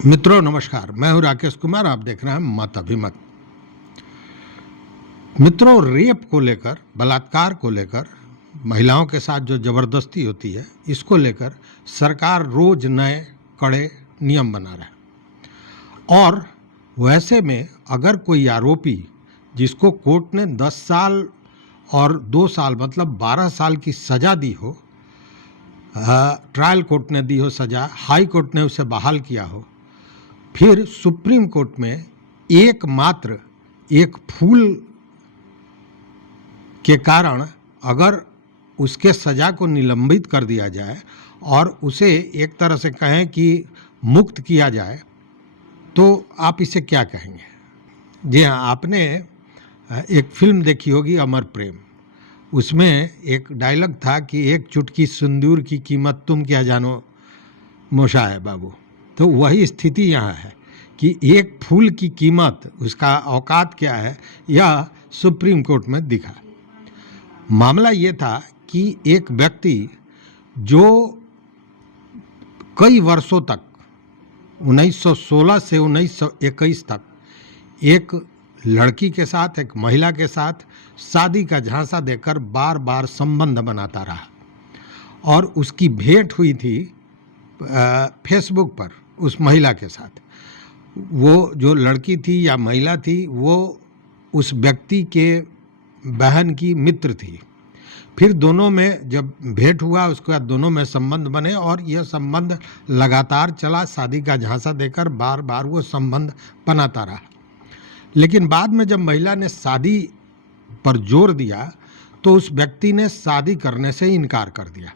मित्रों नमस्कार, मैं हूं राकेश कुमार। आप देख रहे हैं मत अभिमत। मित्रों, रेप को लेकर, बलात्कार को लेकर, महिलाओं के साथ जो जबरदस्ती होती है, इसको लेकर सरकार रोज नए कड़े नियम बना रहा है। और वैसे में अगर कोई आरोपी जिसको कोर्ट ने 10 साल और 2 साल मतलब 12 साल की सजा दी हो, ट्रायल कोर्ट ने दी हो सजा, हाई कोर्ट ने उसे बहाल किया हो, फिर सुप्रीम कोर्ट में एकमात्र एक फूल के कारण अगर उसके सजा को निलंबित कर दिया जाए और उसे एक तरह से कहें कि मुक्त किया जाए, तो आप इसे क्या कहेंगे? जी हाँ, आपने एक फिल्म देखी होगी अमर प्रेम। उसमें एक डायलॉग था कि एक चुटकी सिंदूर की कीमत तुम क्या जानो मोशा है बाबू। तो वही स्थिति यहाँ है कि एक फूल की कीमत, उसका औकात क्या है, यह सुप्रीम कोर्ट में दिखा। मामला ये था कि एक व्यक्ति जो कई वर्षों तक 1916 से 1921 तक एक लड़की के साथ, एक महिला के साथ शादी का झांसा देकर बार बार संबंध बनाता रहा और उसकी भेंट हुई थी फेसबुक पर उस महिला के साथ। वो जो लड़की थी या महिला थी, वो उस व्यक्ति के बहन की मित्र थी। फिर दोनों में जब भेंट हुआ, उसके बाद दोनों में संबंध बने और यह संबंध लगातार चला। शादी का झांसा देकर बार बार वो संबंध बनाता रहा। लेकिन बाद में जब महिला ने शादी पर जोर दिया तो उस व्यक्ति ने शादी करने से इनकार कर दिया।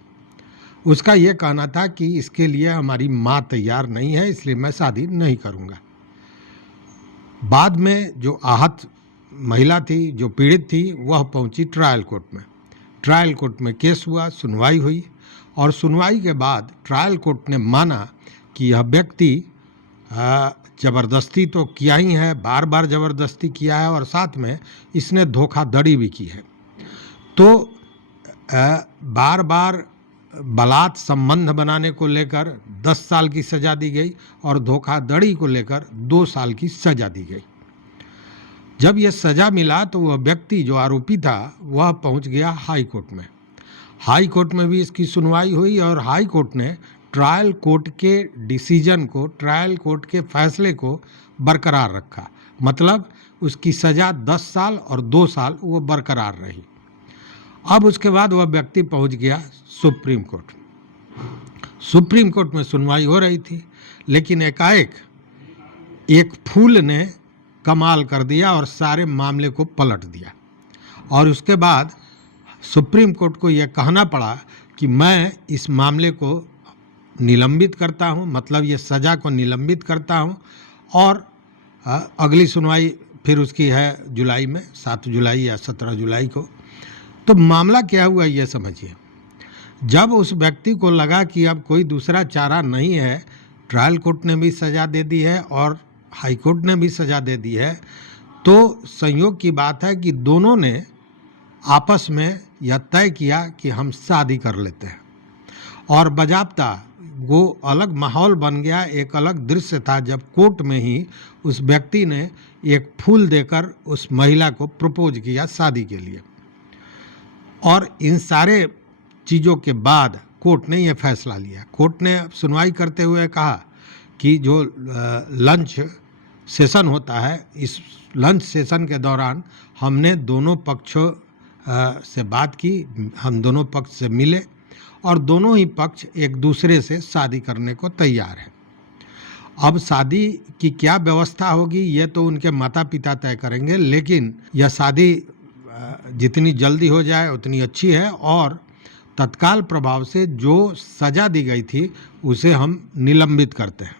उसका ये कहना था कि इसके लिए हमारी माँ तैयार नहीं है, इसलिए मैं शादी नहीं करूँगा। बाद में जो आहत महिला थी, जो पीड़ित थी, वह पहुंची ट्रायल कोर्ट में। ट्रायल कोर्ट में केस हुआ, सुनवाई हुई और सुनवाई के बाद ट्रायल कोर्ट ने माना कि यह व्यक्ति ज़बरदस्ती तो किया ही है, बार बार ज़बरदस्ती किया है और साथ में इसने धोखाधड़ी भी की है। तो बार बार बलात् संबंध बनाने को लेकर 10 साल की सज़ा दी गई और धोखाधड़ी को लेकर 2 साल की सज़ा दी गई। जब यह सज़ा मिला तो वह व्यक्ति जो आरोपी था वह पहुंच गया हाई कोर्ट में। हाई कोर्ट में भी इसकी सुनवाई हुई और हाई कोर्ट ने ट्रायल कोर्ट के डिसीजन को, ट्रायल कोर्ट के फैसले को बरकरार रखा। मतलब उसकी सज़ा 10 साल और 2 साल वो बरकरार रही। अब उसके बाद वह व्यक्ति पहुंच गया सुप्रीम कोर्ट। सुप्रीम कोर्ट में सुनवाई हो रही थी, लेकिन एकाएक एक फूल ने कमाल कर दिया और सारे मामले को पलट दिया। और उसके बाद सुप्रीम कोर्ट को यह कहना पड़ा कि मैं इस मामले को निलंबित करता हूं, मतलब ये सज़ा को निलंबित करता हूं। और अगली सुनवाई फिर उसकी है जुलाई में, 7 जुलाई या 17 जुलाई को। तो मामला क्या हुआ ये समझिए। जब उस व्यक्ति को लगा कि अब कोई दूसरा चारा नहीं है, ट्रायल कोर्ट ने भी सज़ा दे दी है और हाई कोर्ट ने भी सज़ा दे दी है, तो संयोग की बात है कि दोनों ने आपस में यह तय किया कि हम शादी कर लेते हैं। और बजाबता वो अलग माहौल बन गया, एक अलग दृश्य था जब कोर्ट में ही उस व्यक्ति ने एक फूल देकर उस महिला को प्रपोज किया शादी के लिए। और इन सारे चीज़ों के बाद कोर्ट ने यह फैसला लिया। कोर्ट ने सुनवाई करते हुए कहा कि जो लंच सेशन होता है, इस लंच सेशन के दौरान हमने दोनों पक्षों से बात की, हम दोनों पक्ष से मिले और दोनों ही पक्ष एक दूसरे से शादी करने को तैयार हैं। अब शादी की क्या व्यवस्था होगी ये तो उनके माता पिता तय करेंगे, लेकिन यह शादी जितनी जल्दी हो जाए उतनी अच्छी है और तत्काल प्रभाव से जो सज़ा दी गई थी उसे हम निलंबित करते हैं।